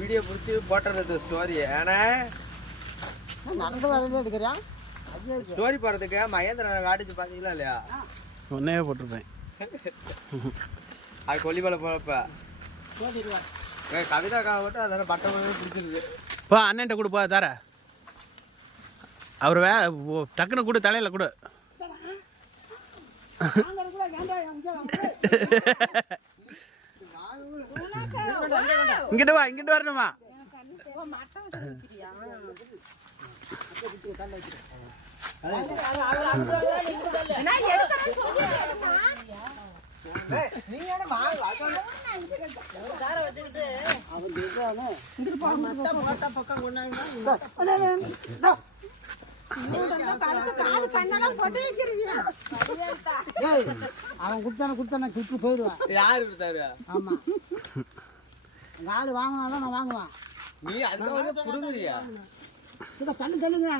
Video பிடிச்சி போட்டுறது story. ஏன்னா நடந்து வரதே எடுக்கிறியா? ஸ்டோரி போடுறதுக்கு மகேந்திரன் காட்டிச்சு பார்த்தீங்களா இல்லையா? ஒன்னே போட்டிருப்பேன். அது கொல்லிமலை போகிறப்ப கவிதாக்காக மட்டும் அதெல்லாம் பட்டம் பிடிச்சிருக்கு. பா அண்ணன்ட்ட கொடுப்பா தர. அவர் டக்குன்னு கொடு, தலையில் கொடு. இங்கிட்டு வா, இங்கிட்டு வரணுமா? அவன் குடுத்தான கிட்டு போயிடுவான். யாரு கொடுத்தாரு? ஆமா, ஆள் வாங்கினாதான் நான் வாங்குவான். நீ அதுக்காக புடுங்குறியா? கண்ணு தள்ளுங்க.